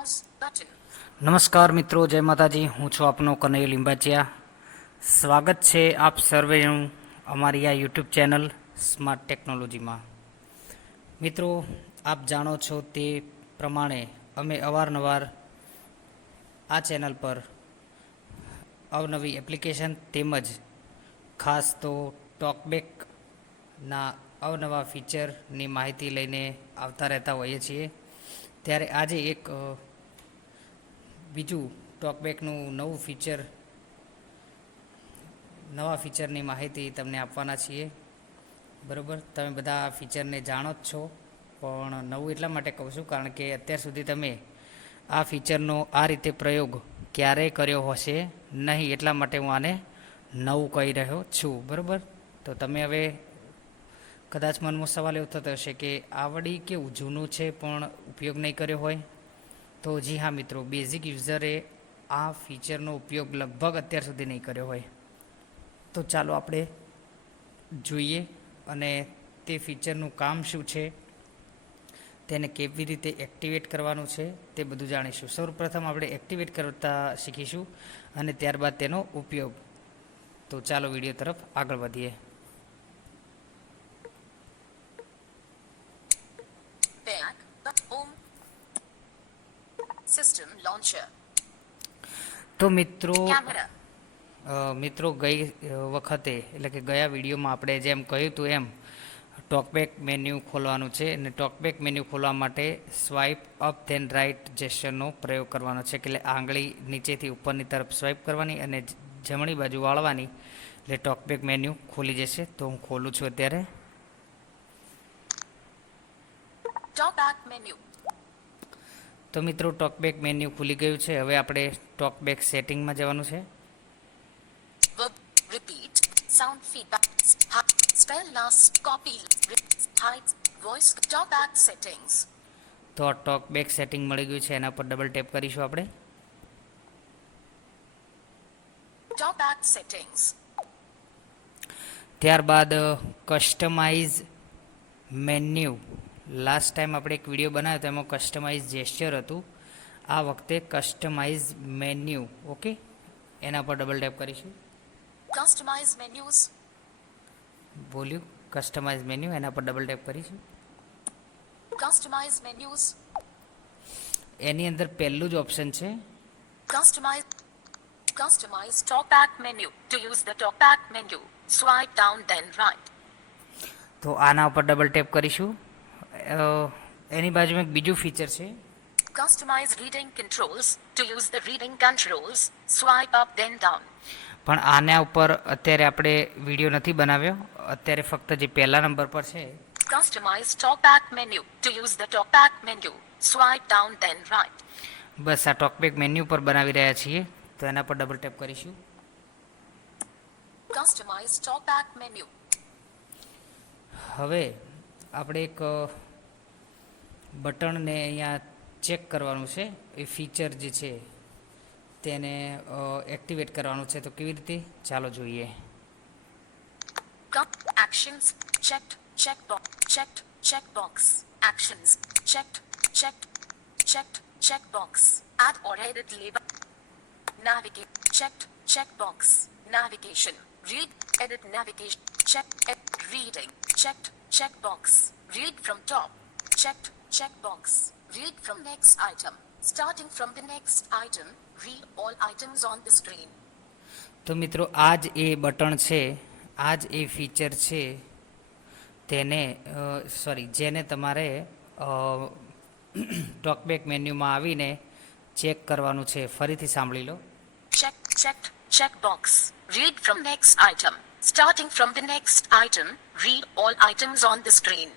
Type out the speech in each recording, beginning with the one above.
Pause button. નમસ્કાર મિત્રો, જય માતાજી. હું છું આપનો કનૈયો લીંબાચિયા. સ્વાગત છે આપ સર્વેનું અમારી આ યુટ્યુબ ચેનલ સ્માર્ટ ટેકનોલોજીમાં. મિત્રો, આપ જાણો છો તે પ્રમાણે અમે અવારનવાર આ ચેનલ પર અવનવી એપ્લિકેશન તેમજ ખાસ તો ટોકબેકના અવનવા ફીચરની માહિતી લઈને આવતા રહેતા હોઈએ છીએ. ત્યારે આજે એક બીજું ટોકબેકનું નવા ફીચરની માહિતી તમને આપવાના છીએ. બરાબર, તમે બધા આ ફીચરને જાણો જ છો, પણ નવું એટલા માટે કહું છું કારણ કે અત્યાર સુધી તમે આ ફીચરનો આ રીતે પ્રયોગ ક્યારેય કર્યો હશે નહીં, એટલા માટે હું આને નવું કહી રહ્યો છું. બરાબર, તો તમે હવે કદાચ મનમાં સવાલ એવો થતો હશે કે આવડી કેવું જૂનું છે પણ ઉપયોગ નહીં કર્યો હોય. તો જી હા મિત્રો, બેઝિક યુઝરે આ ફીચરનો ઉપયોગ લગભગ અત્યાર સુધી નહીં કર્યો હોય. તો ચાલો આપણે જોઈએ અને તે ફીચરનું કામ શું છે, તેને કેવી રીતે એક્ટિવેટ કરવાનું છે તે બધું જાણીશું. સૌપ્રથમ આપણે એક્ટિવેટ કરતા શીખીશું અને ત્યારબાદ તેનો ઉપયોગ. તો ચાલો વિડીયો તરફ આગળ વધીએ. Back but home. System launcher. તો મિત્રો Camera. ગઈ વખતે એટલે કે ગયા વિડીયોમાં આપણે જેમ કહ્યું હતું એમ ટોકબેક મેન્યુ ખોલવાનું છે અને ટોકબેક મેન્યુ ખોલવા માટે સ્વાઇપ અપ ધેન રાઇટ જેસ્ચરનો પ્રયોગ કરવાનો છે. એટલે આંગળી નીચેથી ઉપરની તરફ સ્વાઇપ કરવાની અને જમણી બાજુ વાળવાની, એટલે ટોકબેક મેન્યુ ખોલી જશે. તો હું ખોલું છું અત્યારે. Talkback menu. તો મિત્રો, ટોકબેક મેન્યુ ખુલી ગયું છે. હવે આપણે ટોકબેક સેટિંગમાં જવાનું છે. Verb. Repeat. Sound feedback. Spell last. Copy. Height. Voice. Talkback settings. તો આ ટોકબેક સેટિંગ મળી ગયું છે, એના પર ડબલ ટેપ કરીશું આપણે. Talkback settings. ત્યારબાદ કસ્ટમાઇઝ મેન્યુ. લાસ્ટ ટાઈમ આપણે એક વિડીયો બનાવ્યો તો એમાં કસ્ટમાઇઝ જેસ્ચર હતું. આ વખતે કસ્ટમાઇઝ મેન્યુ. ઓકે, એના પર ડબલ ટેપ કરીશું. Customize menus. બોલ્યું કસ્ટમાઇઝ મેન્યુ, એના પર ડબલ ટેપ કરીશું. Customize menus. એની અંદર પહેલું જ ઓપ્શન છે Customize talkback menu. To use the talkback menu, swipe down then right. તો આના ઉપર ડબલ ટેપ કરીશું. એની બાજુમાં એક બીજું ફીચર છે Customize reading controls. To use the reading controls, swipe up then down. પણ આના ઉપર અત્યારે આપણે વિડીયો નથી બનાવ્યો. અત્યારે ફક્ત જે પહેલા નંબર પર છે Customize talkback menu. To use the talkback menu, swipe down then right. બસ આ ટોકબેક મેન્યુ પર બનાવી રહ્યા છીએ, તો એના પર ડબલ ટેપ કરીશું. Customize talkback menu. હવે આપણે એક બટનને અહીંયા ચેક કરવાનું છે. એ ફીચર જે છે તેને એક્ટિવેટ કરવાનું છે. તો કેવી રીતે, ચાલો જોઈએ. Actions checked. Checkbox checked. Checkbox. Actions checked. Checked. Checked. Checkbox. Add or edit label. Navigate checked. Checkbox. Navigation. Read. Edit navigation. Check. Reading checked. Checkbox. Read from top. Checked. Checkbox. Read from next item. Starting from the next item, read all items on the screen. તો મિત્રો, આ જ એ button છે, આ જ એ feature છે જેને તમારે ટોકબેક મેન્યુમાં આવીને ચેક કરવાનું છે. ફરીથી સાંભળી લો. Checked. Checkbox. Read from next item. Starting from the next item, read all items on the screen.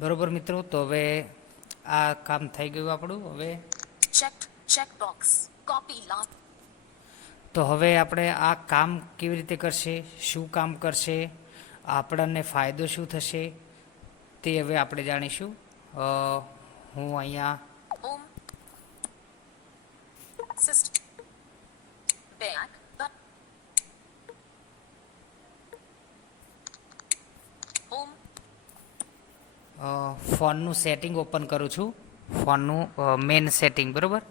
બરોબર મિત્રો, તો હવે આ કામ થઈ ગયું આપણું. હવે Checked. Checkbox. Copy last. તો હવે આપણે આ કામ કેવી રીતે કરશે, શું કામ કરશે, આપણને ફાયદો શું થશે તે હવે આપણે જાણીશું. હું અહીંયા Home. System. Back. But. Home. ફોનનું સેટિંગ ઓપન કરું છું. ફોનનું મેઇન સેટિંગ, બરાબર.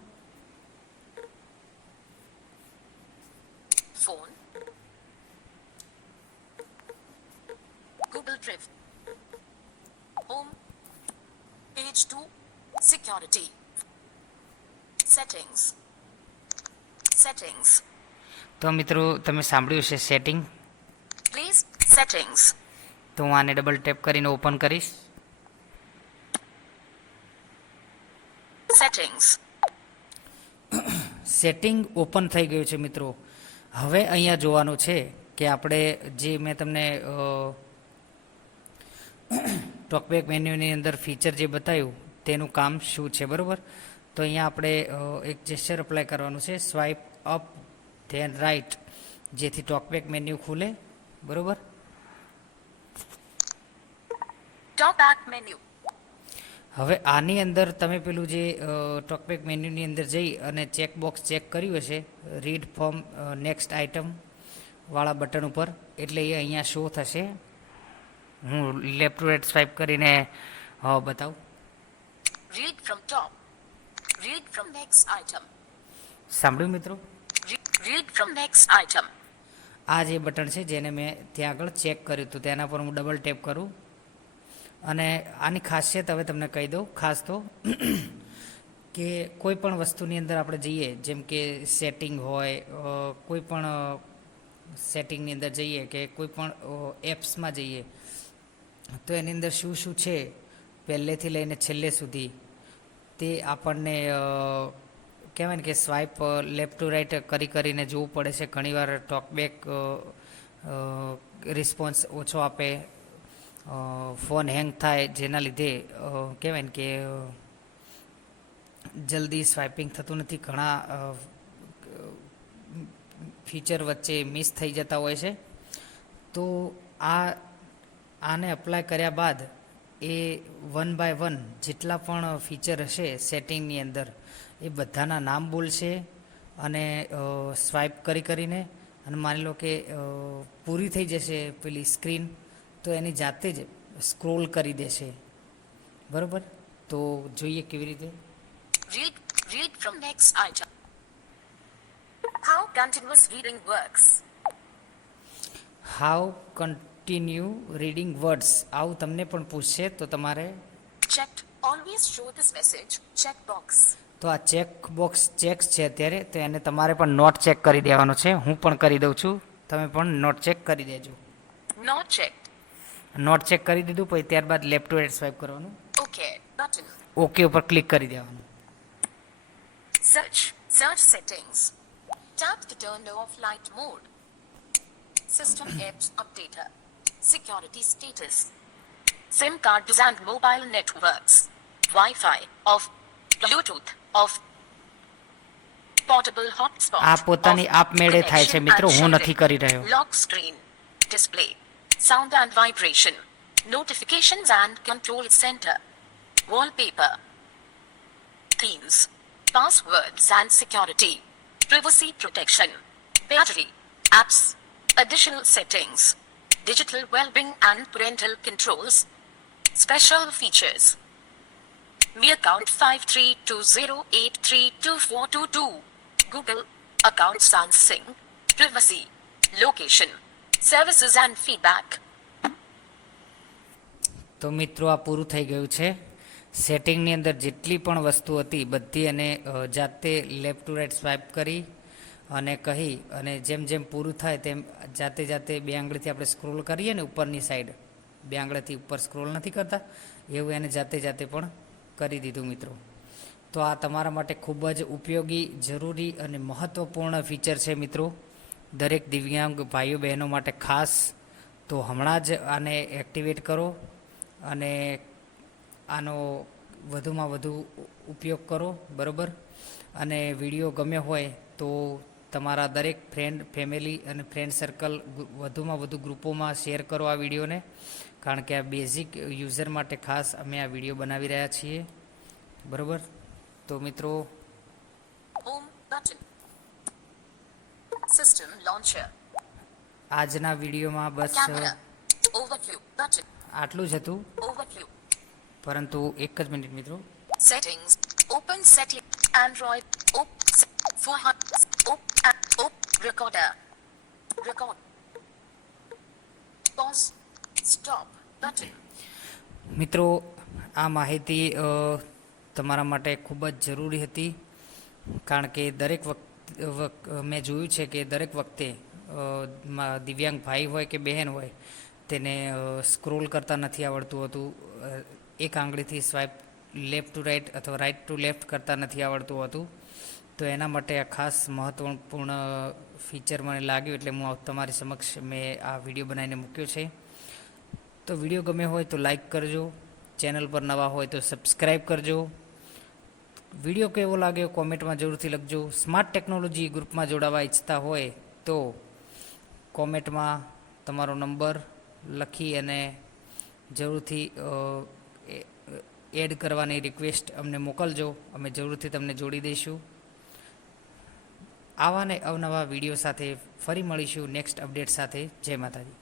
Phone. Google Drive. Home. Page 2. Security. Settings. Settings. તો મિત્રો તમે સાંભળ્યું છે સેટિંગ. Please. Settings. તો હું આને ડબલ ટેપ કરીને ઓપન કરીશ. Settings. સેટિંગ ઓપન થઈ ગયું છે મિત્રો. હવે અહીંયા જોવાનું છે કે આપણે જે મેં તમને ટોકબેક મેન્યુની અંદર ફીચર જે બતાવ્યું તેનું કામ શું છે, બરાબર. તો અહીંયા આપણે એક જેસ્ચર અપ્લાય કરવાનું છે, સ્વાઇપ અપ ધેન રાઇટ, જેથી ટોકબેક મેન્યુ ખુલે, બરાબર. Top back menu. હવે આની અંદર તમે પેલું જે ટોકબેક મેન્યુની અંદર જઈ અને ચેકબોક્સ ચેક કર્યું હશે, રીડ ફ્રોમ નેક્સ્ટ આઇટમ વાળા બટન ઉપર, એટલે એ અહીંયા શો થશે. હું લેફ્ટ ટુ રાઇટ સ્વાઇપ કરીને બતાવું. Read from top. Read from next item. સાંભળ્યું મિત્રો? Read from next item. આ જે બટન છે જેને મેં ત્યાં આગળ ચેક કર્યું હતું તેના પર હું ડબલ ટેપ કરું અને આની ખાસિયત હવે તમને કહી દઉં. ખાસ તો કે કોઈ પણ વસ્તુની અંદર આપણે જઈએ, જેમ કે સેટિંગ હોય, કોઈ પણ સેટિંગની અંદર જઈએ કે કોઈ પણ એપ્સમાં જઈએ, તો એની અંદર શું શું છે પહેલેથી લઈને છેલ્લે સુધી તે આપણને કહેવાય ને કે સ્વાઇપ લેફ્ટ ટુ રાઇટ કરીને જોવું પડે છે. ઘણીવાર ટોકબેક રિસ્પોન્સ ઓછો આપે, ફોન હેંગ થાય, જેના લીધે કહેવાય ને કે જલ્દી સ્વાઇપિંગ થતું નથી. ઘણા ફીચર વચ્ચે મિસ થઈ જતા હોય છે. તો આને અપ્લાય કર્યા બાદ એ 1 બાય 1 જેટલા પણ ફીચર હશે સેટિંગની અંદર એ બધાના નામ બોલશે અને સ્વાઇપ કરીને અને માની લો કે પૂરી થઈ જશે પેલી સ્ક્રીન, તો એની જાતે જ સ્ક્રોલ કરી દેશે, બરાબર. તો જોઈએ કેવી રીતે. Read from next item. How continuous reading works. How continue reading words, આવું તમને પણ પૂછશે તો તમારે Checked. Always show this message. Check box. તો આ ચેક બોક્સ ચેક્સ છે અત્યારે, તો એને તમારે પણ નોટ ચેક કરી દેવાનો છે. હું પણ કરી દઉં છું, તમે પણ નોટ ચેક કરી દેજો. Not checked. નોટ ચેક કરી દીધું, પછી ત્યારબાદ લેફ્ટ ટુ રાઇટ સ્વાઇપ કરવાનું, Okay. Button. ઓકે ઉપર ક્લિક કરી દેવાનું. Search. Search settings. Tap to turn off light mode. System apps updater. Security status. SIM cards and mobile networks. Wi-Fi off. Bluetooth off. Portable hotspot. આ પોતાની off. આપમેળે થાય છે Connection મિત્રો, and હું sharing. નથી કરી રહ્યો. Lock screen. Display. Sound and vibration. Notifications and control center. Wallpaper. Themes. Passwords and security. Privacy protection. Battery. Apps. Additional settings. Digital well-being and parental controls. Special features. Me account 5320832422. Google. Account Samsung. Privacy. Location. Services and feedback. તો મિત્રો આ પૂરું થઈ ગયું છે. સેટિંગની અંદર જેટલી પણ વસ્તુ હતી બધી એને જાતે લેફ્ટ ટુ રાઇટ સ્વાઇપ કરી અને કહી અને જેમ જેમ પૂરું થાય તેમ જાતે જાતે બે આંગળીથી આપણે સ્ક્રોલ કરીએ ને ઉપરની સાઈડ, બે આંગળીથી ઉપર સ્ક્રોલ નથી કરતા, એવું એને જાતે જાતે પણ કરી દીધું મિત્રો. તો આ તમારા માટે ખૂબ જ ઉપયોગી, જરૂરી અને મહત્ત્વપૂર્ણ ફીચર છે મિત્રો, દરેક દિવ્યાંગ ભાઈઓ બહેનો માટે ખાસ. તો હમણાં જ આને એક્ટિવેટ કરો અને આનો વધુમાં વધુ ઉપયોગ કરો, બરાબર. અને વિડીયો ગમ્યો હોય તો તમારા દરેક ફ્રેન્ડ, ફેમિલી અને ફ્રેન્ડ સર્કલ વધુમાં વધુ ગ્રુપોમાં શેર કરો આ વિડીયોને, કારણ કે આ બેઝિક યુઝર માટે ખાસ અમે આ વિડીયો બનાવી રહ્યા છીએ, બરાબર. તો મિત્રો Home button. System launcher. આજના વિડીયોમાં બસ Camera. Overview button. આટલું જ હતું, Overview. પરંતુ એક જ મિનિટ મિત્રો. Settings. Open setting. Android. Recorder. Record. Pause. Stop. Button. મિત્રો આ માહિતી તમારા માટે ખૂબ જ જરૂરી હતી, કારણ કે દરેક મેં જોયું છે કે દરેક વખતે દિવ્યાંગ ભાઈ હોય કે બહેન હોય તેને સ્ક્રોલ કરતા નથી આવડતું હતું, એક આંગળીથી સ્વાઇપ લેફ્ટ ટુ રાઇટ અથવા રાઇટ ટુ લેફ્ટ કરતા નથી આવડતું હતું. તો એના માટે આ ખાસ મહત્ત્વપૂર્ણ ફીચર મને લાગ્યું, એટલે હું તમારી સમક્ષ મેં આ વિડીયો બનાવીને મૂક્યો છે. તો વિડીયો ગમે હોય તો લાઈક કરજો, ચેનલ પર નવા હોય તો સબસ્ક્રાઈબ કરજો. વિડીયો કેવો લાગ્યો કોમેન્ટમાં જરૂરથી લખજો. સ્માર્ટ ટેકનોલોજી ગ્રુપમાં જોડાવા ઈચ્છતા હોય તો કોમેન્ટમાં તમારો નંબર લખી અને જરૂરથી એડ કરવાની રિક્વેસ્ટ અમને મોકલજો. અમે જરૂરથી તમને જોડી દઈશું. આવા ને અવનવા વિડીયો સાથે ફરી મળીશું નેક્સ્ટ અપડેટ સાથે. જય માતાજી.